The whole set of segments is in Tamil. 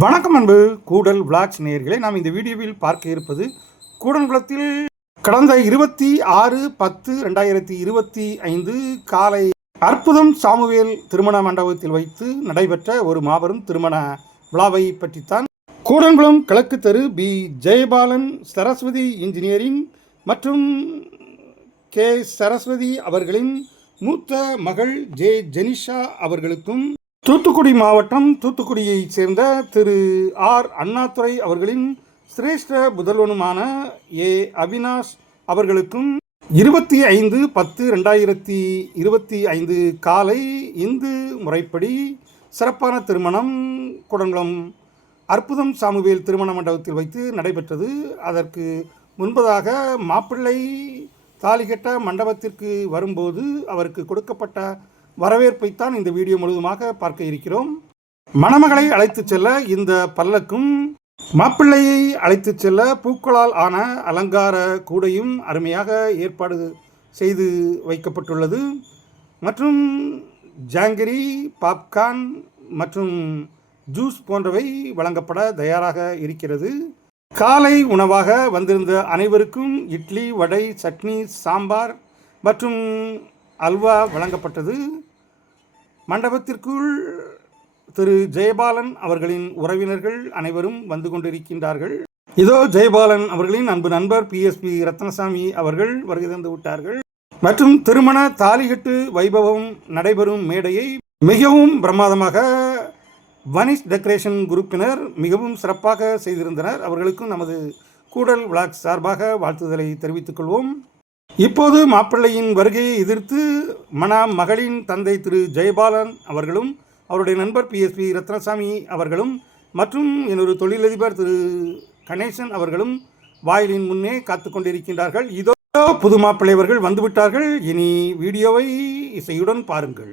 வணக்கம் அன்பு கூடல் விளாக்ஸ் நேயர்களே, நாம் இந்த வீடியோவில் பார்க்க இருப்பது கூடன்குளத்தில் கடந்த 26/10/2025 காலை அற்புதம் சாமுவேல் திருமண மண்டபத்தில் வைத்து நடைபெற்ற ஒரு மாபெரும் திருமண விழாவை பற்றித்தான். கூடன்குளம் கிழக்கு தெரு பி ஜெயபாலன் சரஸ்வதி இன்ஜினியரிங் மற்றும் கே சரஸ்வதி அவர்களின் மூத்த மகள் ஜே ஜெனிஷா அவர்களுக்கும், தூத்துக்குடி மாவட்டம் தூத்துக்குடியைச் சேர்ந்த திரு ஆர் அண்ணாதுரை அவர்களின் சிரேஷ்ட புதல்வனுமான ஏ அவினாஷ் அவர்களுக்கும் 25/10/2025 காலை இந்து முறைப்படி சிறப்பான திருமணம் கூடன்குளம் அற்புதம் சாமுவேல் திருமண மண்டபத்தில் வைத்து நடைபெற்றது. அதற்கு முன்பதாக மாப்பிள்ளை தாலிகட்ட மண்டபத்திற்கு வரும்போது அவருக்கு கொடுக்கப்பட்ட வரவேற்பைத்தான் இந்த வீடியோ முழுவதுமாக பார்க்க இருக்கிறோம். மணமகளை அழைத்து செல்ல இந்த பல்லக்கும், மாப்பிள்ளையை அழைத்து செல்ல பூக்களால் ஆன அலங்கார கூடையும் அருமையாக ஏற்பாடு செய்து வைக்கப்பட்டுள்ளது. மற்றும் ஜாங்கிரி, பாப்கார்ன் மற்றும் ஜூஸ் போன்றவை வழங்கப்பட தயாராக இருக்கிறது. காலை உணவாக வந்திருந்த அனைவருக்கும் இட்லி, வடை, சட்னி, சாம்பார் மற்றும் அல்வா வழங்கப்பட்டது. மண்டபத்திற்குள் திரு ஜெயபாலன் அவர்களின் உறவினர்கள் அனைவரும் வந்து கொண்டிருக்கின்றார்கள். இதோ ஜெயபாலன் அவர்களின் அன்பு நண்பர் PSP ரத்னசாமி அவர்கள் வருகை தந்து விட்டார்கள். மற்றும் திருமண தாலிகட்டு வைபவம் நடைபெறும் மேடையை மிகவும் பிரமாதமாக வனிஷ் டெக்கரேஷன் குரூப்பினர் மிகவும் சிறப்பாக செய்திருந்தனர். அவர்களுக்கும் நமது கூடல் விளாக்ஸ் சார்பாக வாழ்த்துதலை தெரிவித்துக் கொள்வோம். இப்போது மாப்பிள்ளையின் வருகையை எதிர்த்து மகளின் தந்தை திரு ஜெயபாலன் அவர்களும், அவருடைய நண்பர் PSP ரத்னசாமி அவர்களும் மற்றும் என்னொரு தொழிலதிபர் திரு கணேசன் அவர்களும் வாயிலின் முன்னே காத்து கொண்டிருக்கின்றார்கள். இதோ புது மாப்பிள்ளைவர்கள் வந்துவிட்டார்கள். இனி வீடியோவை இசையுடன் பாருங்கள்.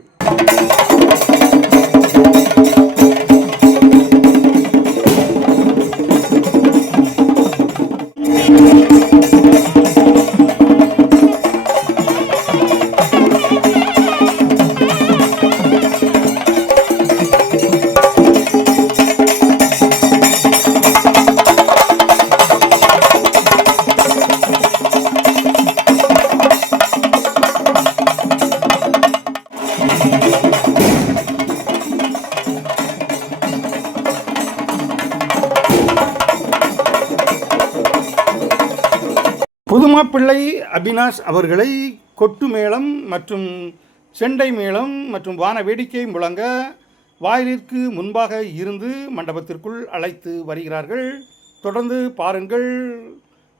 புதுமாப்பிள்ளை அவினாஷ் அவர்களை கொட்டு மேளம் மற்றும் செண்டை மேளம் மற்றும் வான வேடிக்கை முழங்க வாயிலிற்கு முன்பாக இருந்து மண்டபத்திற்குள் அழைத்து வருகிறார்கள். தொடர்ந்து பாருங்கள்,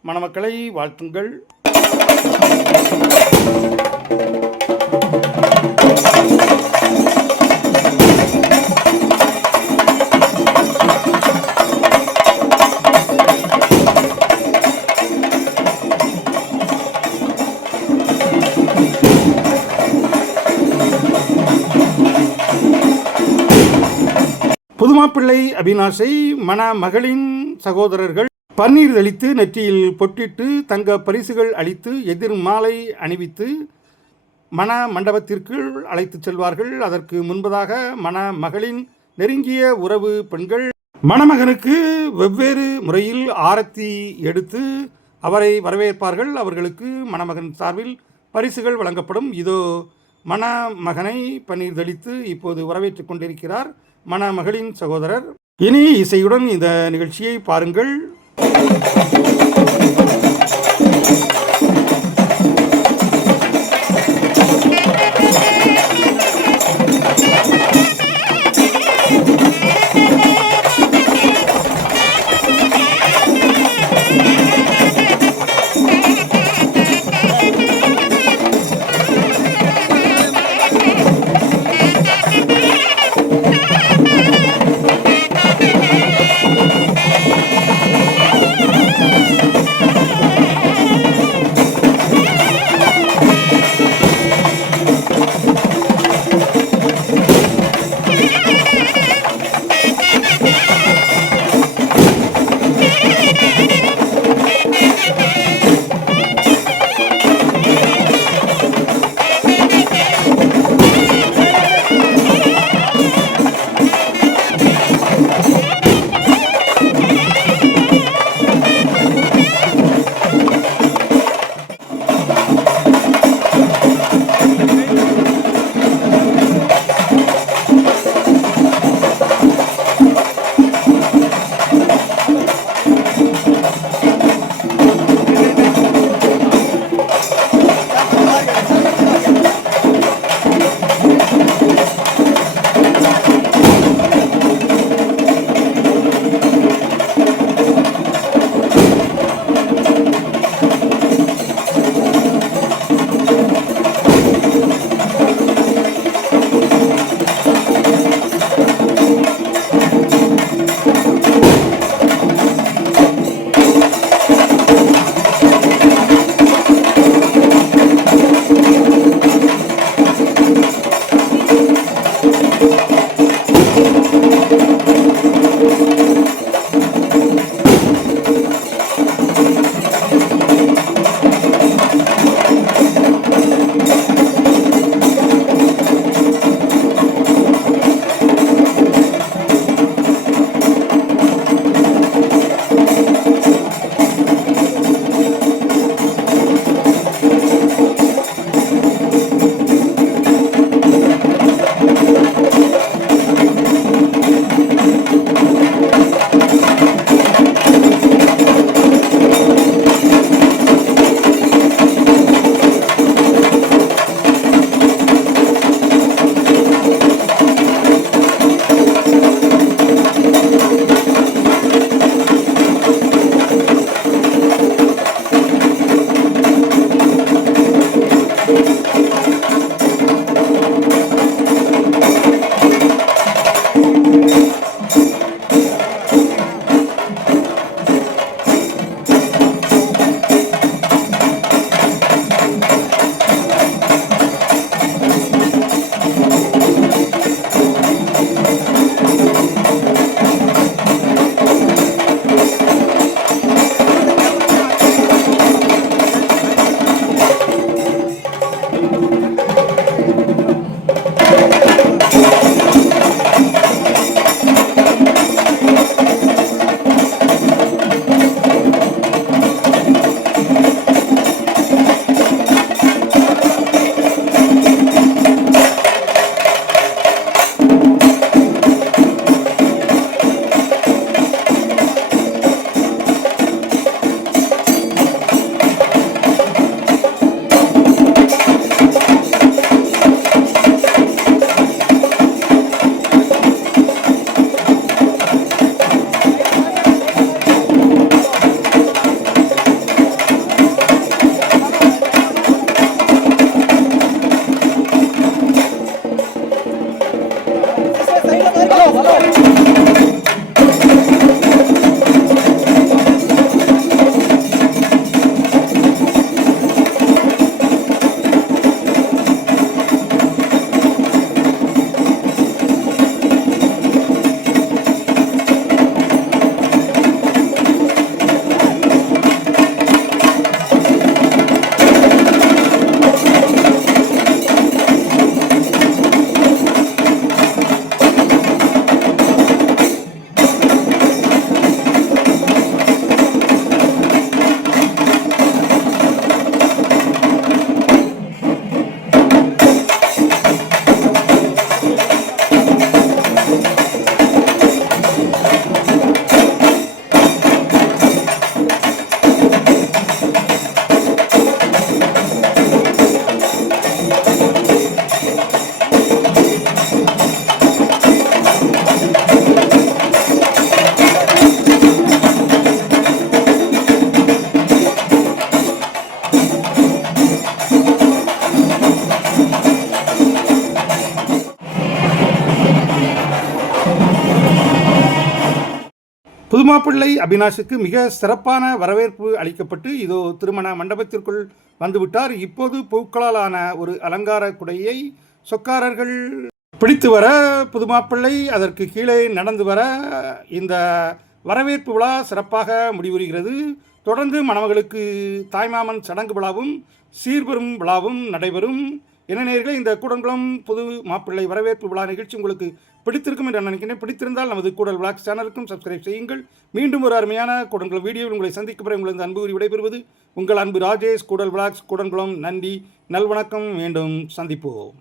மணமக்களை வாழ்த்துங்கள். புதுமாப்பிள்ளை அவினாஷை மகளின் சகோதரர்கள் பன்னீர் தெளித்து நெற்றியில் பொட்டிட்டு தங்க பரிசுகள் அளித்து எதிர் மாலை அணிவித்து மண்டபத்திற்கு அழைத்து செல்வார்கள். அதற்கு முன்பதாக மகளின் நெருங்கிய உறவு பெண்கள் மணமகனுக்கு வெவ்வேறு முறையில் ஆரத்தி எடுத்து அவரை வரவேற்பார்கள். அவர்களுக்கு மணமகன் சார்பில் பரிசுகள் வழங்கப்படும். இதோ மணமகனை பன்னீர் தெளித்து இப்போது வரவேற்றுக் கொண்டிருக்கிறார் மகளின் சகோதரர். இனி இசையுடன் இந்த நிகழ்ச்சியை பாருங்கள். புதுமாப்பிள்ளை அபினாஷுக்கு மிக சிறப்பான வரவேற்பு அளிக்கப்பட்டு இதோ திருமண மண்டபத்திற்குள் வந்துவிட்டார். இப்போது பூக்களாலான ஒரு அலங்கார குடையை சொக்காரர்கள் பிடித்து வர, புதுமாப்பிள்ளை அதற்கு கீழே நடந்து வர இந்த வரவேற்பு விழா சிறப்பாக முடிவுறுகிறது. தொடர்ந்து மணமகளுக்கு தாய்மாமன் சடங்கு விழாவும் சீர்பெரும் விழாவும் நடைபெறும். என்ன நேயர்களே, இந்த கூடன்குளம் புது மாப்பிள்ளை வரவேற்பு விழா நிகழ்ச்சி உங்களுக்கு பிடித்திருக்கும் என்று நினைக்கிறேன். பிடித்திருந்தால் நமது கூடல் விளாக்ஸ் சேனலுக்கும் சப்ஸ்கிரைப் செய்யுங்கள். மீண்டும் ஒரு அருமையான கூடன்குளம் வீடியோவில் உங்களை சந்திக்கும் வரை உங்களது அன்பு கூறி விடைபெறுவது உங்கள் அன்பு ராஜேஷ். கூடல் விளாக்ஸ் கூடன்குளம். நன்றி, நல்வணக்கம். மீண்டும் சந்திப்போம்.